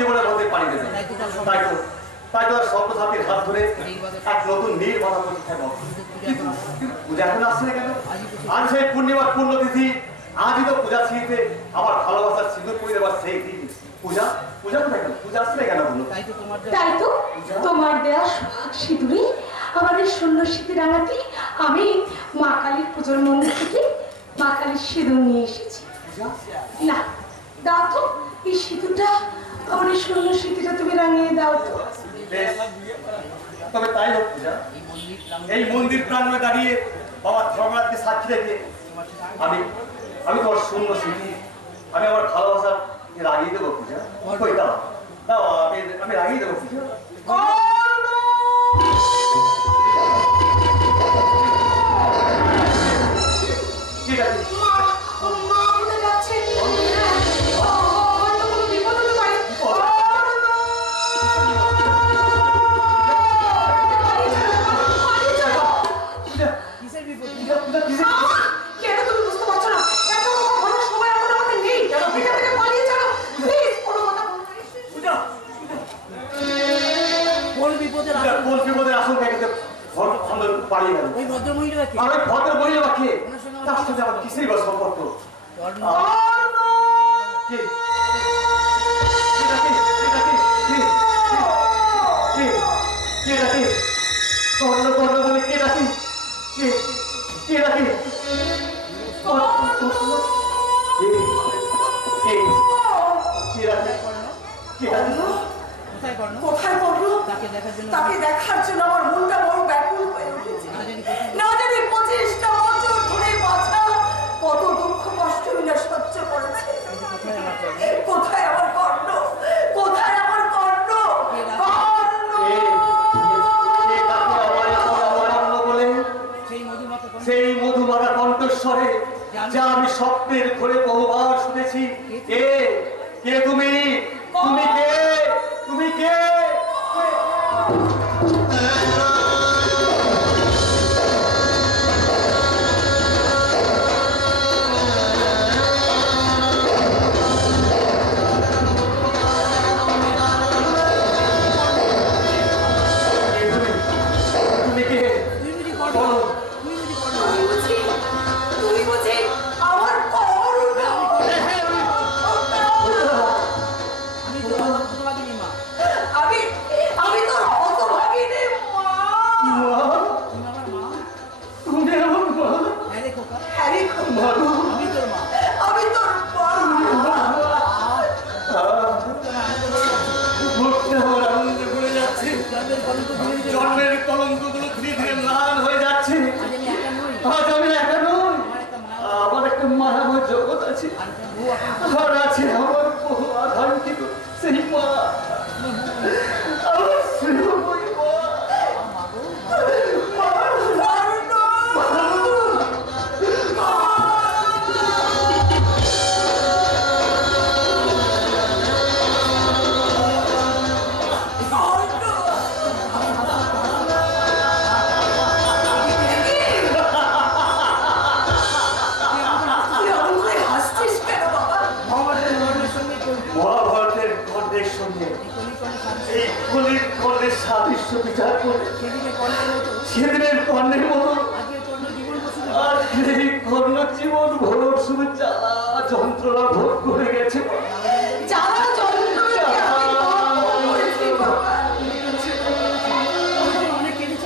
জীবনের মধ্যে পাড়ি দেবে। তাই তো সর্বসাথীর হাত ধরে এক নতুন নীর বাধা প্রতিষ্ঠা করো। কিন্তু পূজা এখন আসছে না কেন? আজ সেই পূর্ণিমার পূর্ণতিথি, আজই তো পূজা ছিঁড়িতে আমার ভালোবাসার সিঁদুর পড়ে দেওয়ার সেই দিন। পূজা পূজা কোথায় কেন? পূজা আসছে না কেন বলো? তাই তো তোমার দেওয়া সোহাগ সিঁদুরে আমাদের শূন্য শীতের রাঙাতে আমি মা কালীর পুজোর মন্দির থেকে মা কালীর সিঁদুর নিয়ে এসেছি। না দাও তো, এই সিঁদুরটা আমাদের শূন্য শীতটা তুমি রাঙিয়ে দাও তো। তবে তাই হোক পূজা, এই মন্দির প্রাঙ্গণে দাঁড়িয়ে বাবা ধর্মরাজকে সাক্ষী রেখে আমি তোমার শূন্য স্মৃতি, আমি আমার ভালোবাসা রাগিয়ে দেবো পূজা। কই দাও দাও, আমি রাগিয়ে দেবো পূজা। ঠিক আছে তাকে দেখার জন্য আমার মনটা বড় ব্যাকুল হয়ে উঠেছে। না জানি 25টা বছর ধরে বাঁচা কত দুঃখ কষ্ট না সহ্য করেছে। কোথায় আমার কর্ণ? কোথায় আমার কর্ণ? সেই মধুমারা কণ্ঠস্বরে যা আমি স্বপ্নের ঘরে বহুবার শুনেছি। কে কে তুমি? তুমি কে? তুমি কে? জন্মের কলঙ্কগুলো ধীরে ধীরে ম্লান হয়ে যাচ্ছে। আজ আমি একা নই, আমার একটা মায়াময় জগৎ আছে, আর আছে আমার বহু আকাঙ্ক্ষিত সেই মা, আমার স্নেহময়ী মা। বিচার করে সেদিনের কর্ণের মতো আর এই কর্ণ জীবন ভোর শুধু জ্বালা যন্ত্রণা ভোগ করে গেছে।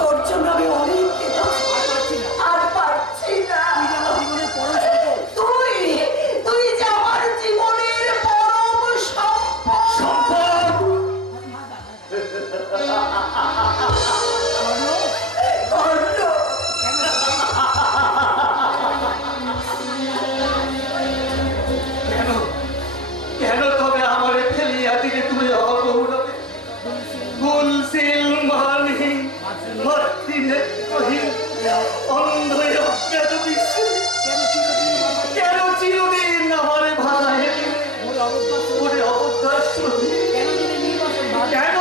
তোর জন্য আমি অনেক আর পারছি না। তুই যে আমার জীবনের পরম সম্পদ। কেন তবে আমার ফেলিয়া দিলে তুমি অগৌরবে? ফুলশীল মানহীন ভক্তি নেত্রহীন অন্ধ অজ্ঞাত বিশ্বে কেন চিরদিন আমারে ভাড়ায় দিলে অবদার শ্রুতি? কেন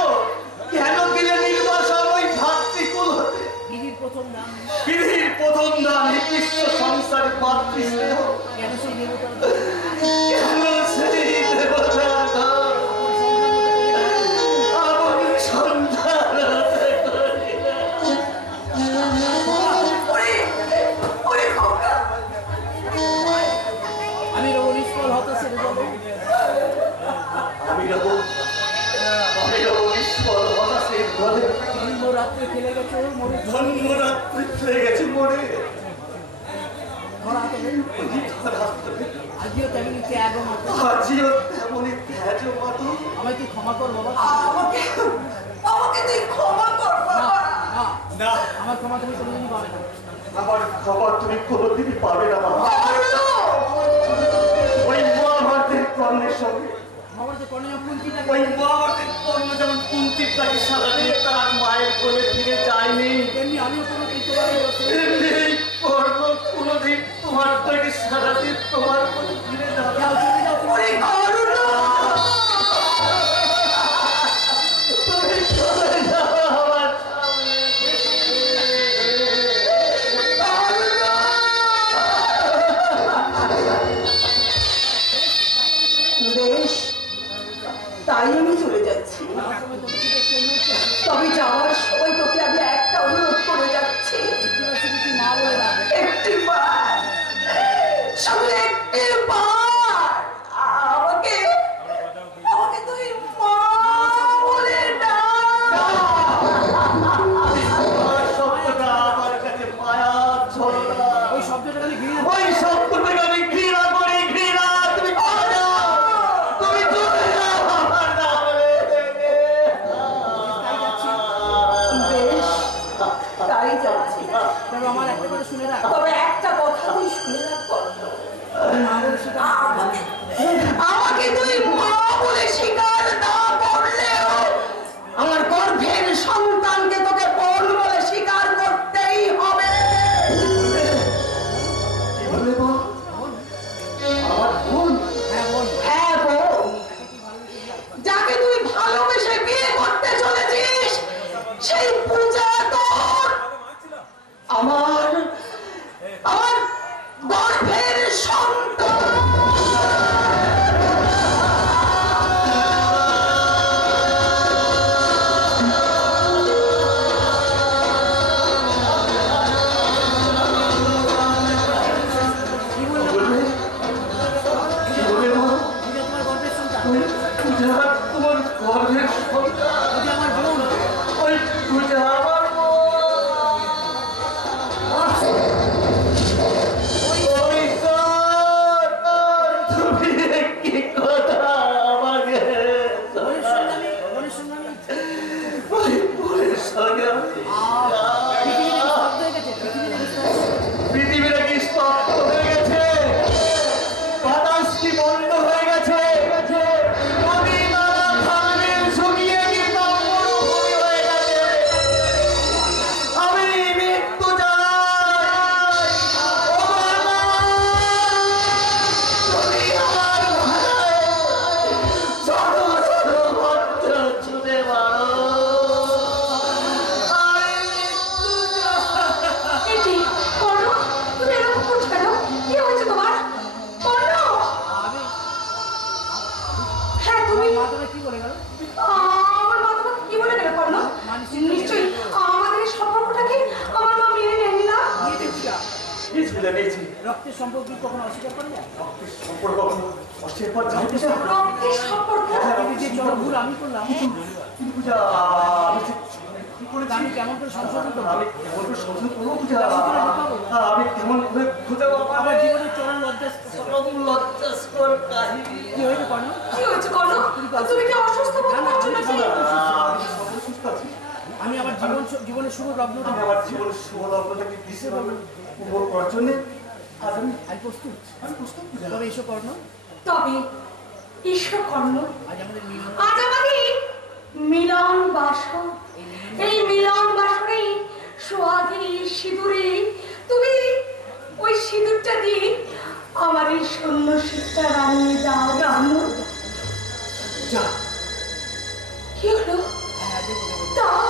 কেন দিলে নির্বাসন ওই ভাতৃকুল হতে? বিধির প্রথম দান বিশ্ব সংসারে মাতৃস্নেহ। কেন সেই দেবতা আমাদের রাত্রে খেলে গেছে মরে জন্মরাত্রি খেলে গেছে মরে। ধরা হাতে আজও তেমনি ত্যাগ মাত্র আজিও তেমনই ত্যাজ মাতো। আমায় তুই ক্ষমা কর বাবা। আমাকে আমাকে তুই ক্ষমা কর বাবা। না, আমার ক্ষমা তুমি কোনোদিনই পাবে না। আমার খবর তুমি কোনোদিনই পাবে না বাবা। ওই মহাভারতের কর্ণের সঙ্গে আমার যে কর্ণে কুন্তিটাকে ওই মহাভারতের কর্ণ যেমন কুন্তির তাকে সারা দিয়ে তার মায়ের কোলে ফিরে যায়নি, তেমনি আমিও কোনো কিন্তু বাড়ি বসে তেমনি এই কর্ণ কোনোদিন তোমার তাকে সারা দিয়ে তোমার কোলে ফিরে যাবে। যাও চলে যাও ওরে করুণা, তুমি চলে যাও আমার সামনে। বেশ, তাই আমি চলে যাচ্ছি। তবে যাওয়ার সময় তোকে আমি একটা অনুরোধ করে যাচ্ছি। মা বলে রাখবে একটিবার, শুধু একটিবার আমাকে আমাকে তুই মা বলে ডাক। তোমার শব্দটা আমার কাছে মায়ার ছলনা। ওই শব্দটা খালি ঘিরে ওই শব্দটাকে আমি ঘৃণা করি, ঘৃণা। তুমি চলে যাও, তুমি চলে যাও আমার নামে। বেশ, তাই যাচ্ছি। তবে আমার একটা কথা শুনে রাখ তবে একটা কথা তুই শুনে রাখ কর্ণ। মা বলে সেটা আমাকে তুই মা বলে স্বীকার না করলেও আমার গর্ভের সন্তানকে তোকে বোন বলে স্বীকার করতেই হবে। কি বললে মা? আমার বোন? হ্যাঁ বল হ্যাঁ বোন, যাকে তুই ভালোবেসে বিয়ে করতে চলেছিস সেই পূজা তোর আমার আমার গর্ভের সন্তান। কি বললে বলবে? কি বলবে মা? পূজা তোমার গর্বের সন্তান ওই পূজা তোমার গর্ভের সন্তান। পূজা আমার বোন ওই পূজা আমার বোন। ওই সন্তান, তুমি কি কথা আমাকে বোনের সঙ্গে আমি ওই বোনের সঙ্গে আমি পৃথিবীতে কি স্তব্ধ হয়ে গেছে পৃথিবীতে পৃথিবীটা কি স্তব্ধ হয়ে গেছে, বাতাস কি বন্ধ হয়ে গেছে, নদী নালা খালের শুকিয়ে কি সব মরুভূমি হয়ে গেছে। আমি মৃত্যু চাই। ও বাবা, তুমি আমার ভাই ছোট ছোট বাচ্চা ছুটে মারো। আমি মৃত্যু চাই। এটি কর্ণ, তুমি এরকম করছো কেন? কি হয়েছে তোমার? কর্ণ, আমি হ্যাঁ তুমি। মা তোমায় কি বলে গেল আমার মা তোমাকে কি বলে গেল কর্ণ? নিশ্চয়ই আমাদের এই সম্পর্কটাকে আমার মা মেনে নেয়নি না। নিয়ে দেখছি নিয়েছি রক্তের সম্পর্ক কি কখনো অস্বীকার করে যায় সম্পর্ক অস্বীকার করা যায় না। রক্তের সম্পর্ক? কিন্তু যে চড় ভুল আমি করলাম কিন্তু পূজা, আমি যে কি করেছি? আমি কেমন করে সংশোধন করবো আমি কেমন করে সংশোধন করবো পূজা? আমি কেমন করে খুঁজে পাবো? আমার জীবনের চরম লজ্জা চরম লজ্জাস্কর কাহিনী। কি হয়েছে কর্ণ কি হয়েছে কর্ণ? তুমি কি অসুস্থ বোধ করছো নাকি? আমি সুস্থ আছি। আমি আমার জীবনের শুভ লগ্নটা আমি আমার জীবনের শুভ লগ্নটাকে বিশেষভাবে উপভোগ করার জন্য আজ আমি প্রস্তুত প্রস্তুত পূজা। তবে এসো কর্ণ তবে ঈশ্বর কর্ণ, আজ আমাদের মিলন আজ আমাদের মিলন বাসর। এই মিলন বাসরে সোহাগে সিঁদুরে তুমি ওই সিঁদুরটা দিয়ে আমার এই সন্ন্যাসীটা রানিয়ে দাও। রানু, যা, কি হলো? দাও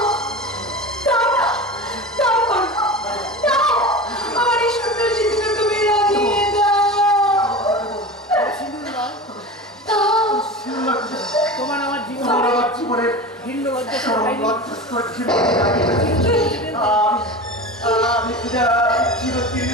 দাও না, দাও কর্ণ, দাও আমার এই সন্ন্যাসীটা তুমি রানিয়ে দাও। সিঁদুর দাও। দাও। তোমার আমার জীবন আমার আমার জীবনের ভিন্ন লজ্জা চরম লজ্জাস্কর জীবন আমি পূজা চিরদিন